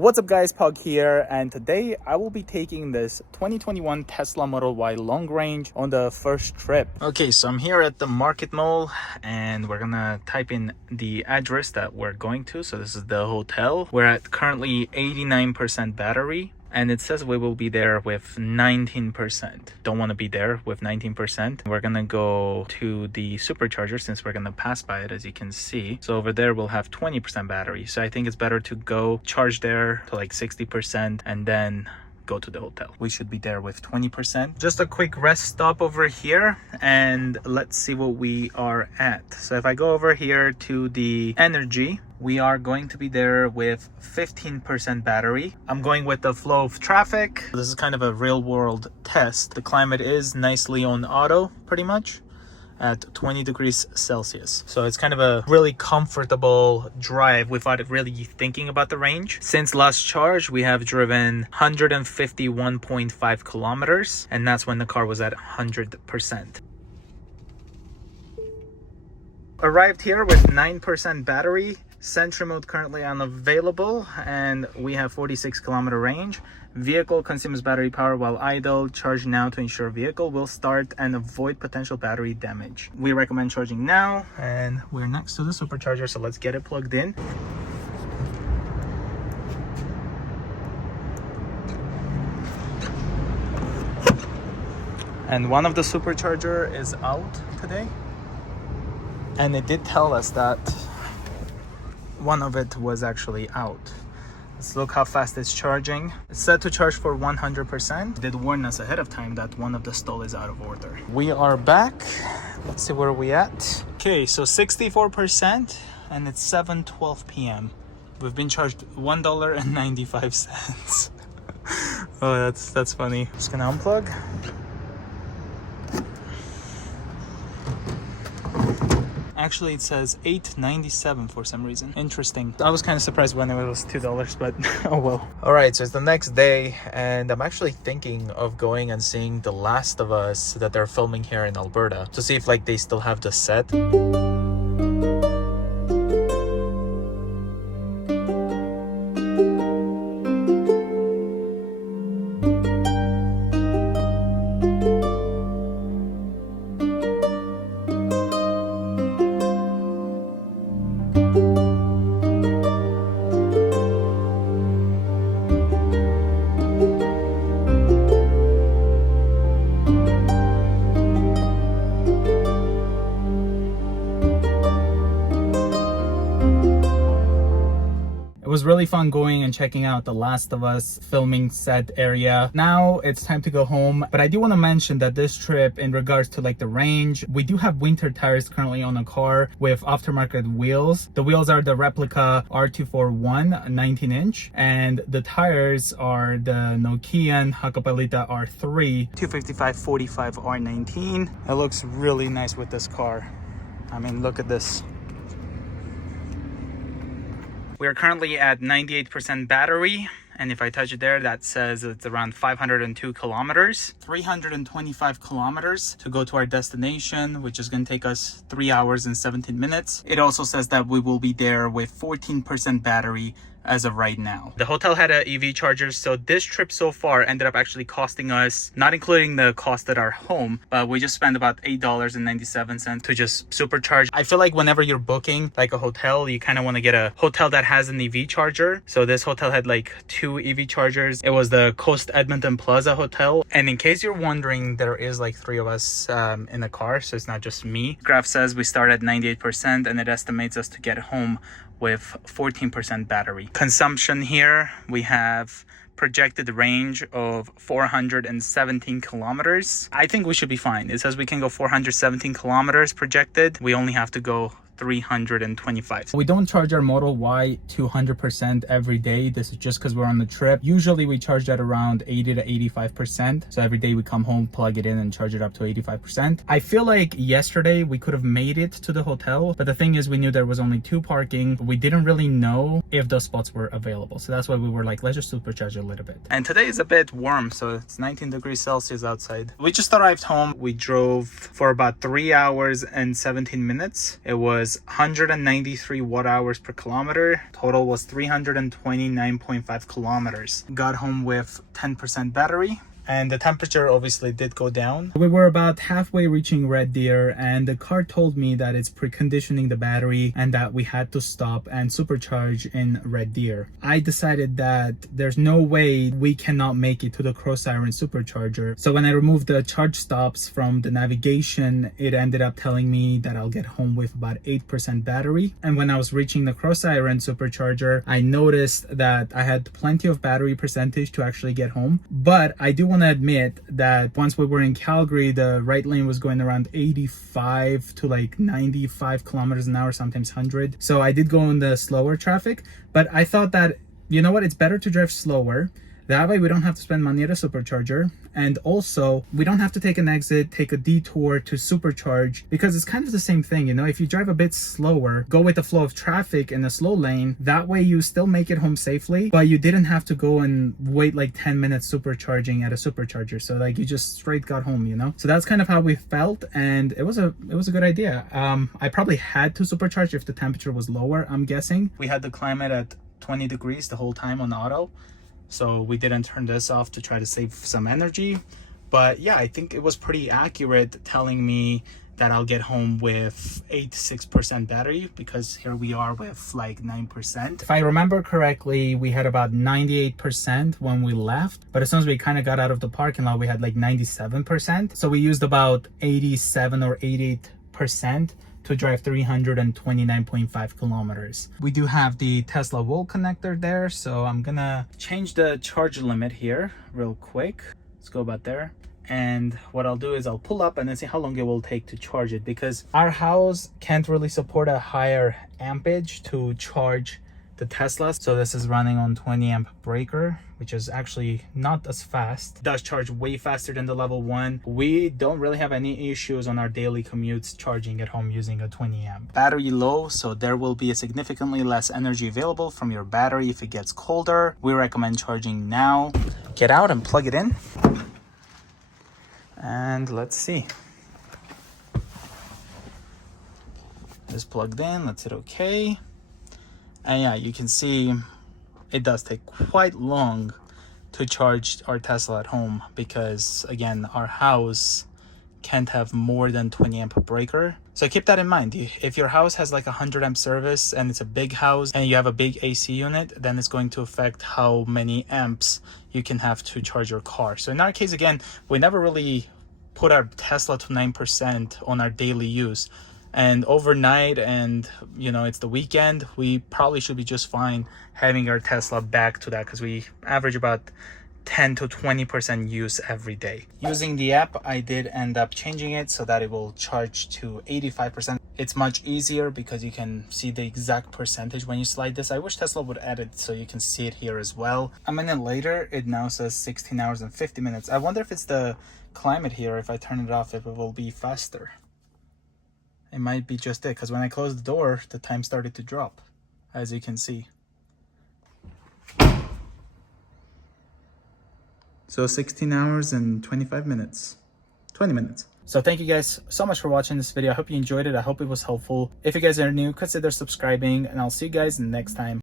What's up guys, Pog here, and today I will be taking this 2021 Tesla Model Y long range on the first trip. Okay, so I'm here at the Market Mall and we're gonna type in the address that we're going to. So this is the hotel. We're at currently 89% battery. And it says we will be there with 19%. Don't want to be there with 19%. We're gonna go to the Supercharger since we're gonna pass by it, as you can see. So over there we'll have 20% battery. So I think it's better to go charge there to like 60% and then go to the hotel. We should be there with 20%. Just a quick rest stop over here and let's see what we are at. So if I go over here to the energy, we are going to be there with 15% battery. I'm going with the flow of traffic. This is kind of a real world test. The climate is nicely on auto pretty much at 20 degrees Celsius. So it's kind of a really comfortable drive without really thinking about the range. Since last charge, we have driven 151.5 kilometers, and that's when the car was at 100%. Arrived here with 9% battery. Sentry mode currently unavailable, and we have 46-kilometer range. Vehicle consumes battery power while idle. Charge now to ensure vehicle will start and avoid potential battery damage. We recommend charging now, and we're next to the supercharger, so let's get it plugged in. And one of the supercharger is out today, and it did tell us that one of it was actually out. Let's look how fast it's charging. It's set to charge for 100%. It did warn us ahead of time that one of the stall is out of order. We are back. Let's see where we at. Okay, so 64% and it's 7:12 p.m. We've been charged $1.95. Oh, that's funny. Just gonna unplug. Actually, it says $8.97 for some reason. Interesting. I was kind of surprised when it was $2, but oh well. All right, so it's the next day, and I'm actually thinking of going and seeing The Last of Us that they're filming here in Alberta to see if like they still have the set. It was really fun going and checking out The Last of Us filming set area. Now it's time to go home, but I do want to mention that this trip, in regards to like the range, we do have winter tires currently on the car with aftermarket wheels. The wheels are the replica R241 19-inch, and the tires are the Nokian Hakkapeliitta R3 255/45 R19. It looks really nice with this car. I mean, look at this. We are currently at 98% battery, and if I touch it there, that says it's around 502 kilometers. 325 kilometers to go to our destination, which is going to take us 3 hours and 17 minutes. It also says that we will be there with 14% battery as of right now. The hotel had an EV charger, so this trip so far ended up actually costing us, not including the cost at our home, but we just spent about $8.97 to just supercharge. I feel like whenever you're booking like a hotel, you kind of want to get a hotel that has an EV charger. So this hotel had like 2 EV chargers. It was the Coast Edmonton Plaza Hotel, and in case you're wondering, there is like 3 of us in the car, so it's not just me. Graph says we start at 98% and it estimates us to get home with 14% battery consumption. Here we have projected range of 417 kilometers. I think we should be fine. It says we can go 417 kilometers projected. We only have to go 325. We don't charge our Model Y to 100% every day. This is just because we're on the trip. Usually we charge at around 80 to 85%. So every day we come home, plug it in and charge it up to 85%. I feel like yesterday we could have made it to the hotel, but the thing is we knew there was only 2 parking. We didn't really know if those spots were available. So that's why we were like, let's just supercharge a little bit. And today is a bit warm, so it's 19 degrees Celsius outside. We just arrived home. We drove for about 3 hours and 17 minutes. It was was 193 watt hours per kilometer. Total was 329.5 kilometers. Got home with 10% battery. And the temperature obviously did go down. We were about halfway reaching Red Deer, and the car told me that it's preconditioning the battery and that we had to stop and supercharge in Red Deer. I decided that there's no way we cannot make it to the Cross Iron supercharger. So when I removed the charge stops from the navigation, it ended up telling me that I'll get home with about 8% battery. And when I was reaching the Cross Iron supercharger, I noticed that I had plenty of battery percentage to actually get home. But I do want to admit that once we were in Calgary, the right lane was going around 85 to like 95 kilometers an hour, sometimes 100. So I did go in the slower traffic, but I thought that, you know what, it's better to drive slower. That way we don't have to spend money at a supercharger, and also we don't have to take an exit, take a detour to supercharge, because it's kind of the same thing, you know. If you drive a bit slower, go with the flow of traffic in a slow lane, that way you still make it home safely, but you didn't have to go and wait like 10 minutes supercharging at a supercharger. So like you just straight got home, you know. So that's kind of how we felt, and it was a good idea. I probably had to supercharge if the temperature was lower, I'm guessing. We had the climate at 20 degrees the whole time on auto, so we didn't turn this off to try to save some energy. But yeah, I think it was pretty accurate telling me that I'll get home with 86% battery, because here we are with like 9%. If I remember correctly, we had about 98% when we left, but as soon as we kind of got out of the parking lot, we had like 97%. So we used about 87 or 88% to drive 329.5 kilometers. We do have the Tesla wall connector there, so I'm gonna change the charge limit here real quick. Let's go about there. And what I'll do is I'll pull up and then see how long it will take to charge it, because our house can't really support a higher ampage to charge the Tesla. So this is running on 20 amp breaker, which is actually not as fast. It does charge way faster than the level 1. We don't really have any issues on our daily commutes charging at home using a 20 amp. Battery low, so there will be a significantly less energy available from your battery if it gets colder. We recommend charging now. Get out and plug it in. And let's see. It's plugged in, let's hit OK. And yeah, you can see it does take quite long to charge our Tesla at home, because again, our house can't have more than 20 amp breaker. So keep that in mind. If your house has like 100 amp service and it's a big house and you have a big AC unit, then it's going to affect how many amps you can have to charge your car. So in our case, again, we never really put our Tesla to 9% on our daily use. And overnight, and you know, it's the weekend, we probably should be just fine having our Tesla back to that, because we average about 10 to 20% use every day. Using the app, I did end up changing it so that it will charge to 85%. It's much easier because you can see the exact percentage when you slide this. I wish Tesla would add it so you can see it here as well. A minute later, it now says 16 hours and 50 minutes. I wonder if it's the climate here. If I turn it off, if it will be faster. It might be just it, because when I closed the door, the time started to drop, as you can see. So 16 hours and 25 minutes. 20 minutes. So thank you guys so much for watching this video. I hope you enjoyed it. I hope it was helpful. If you guys are new, consider subscribing, and I'll see you guys next time.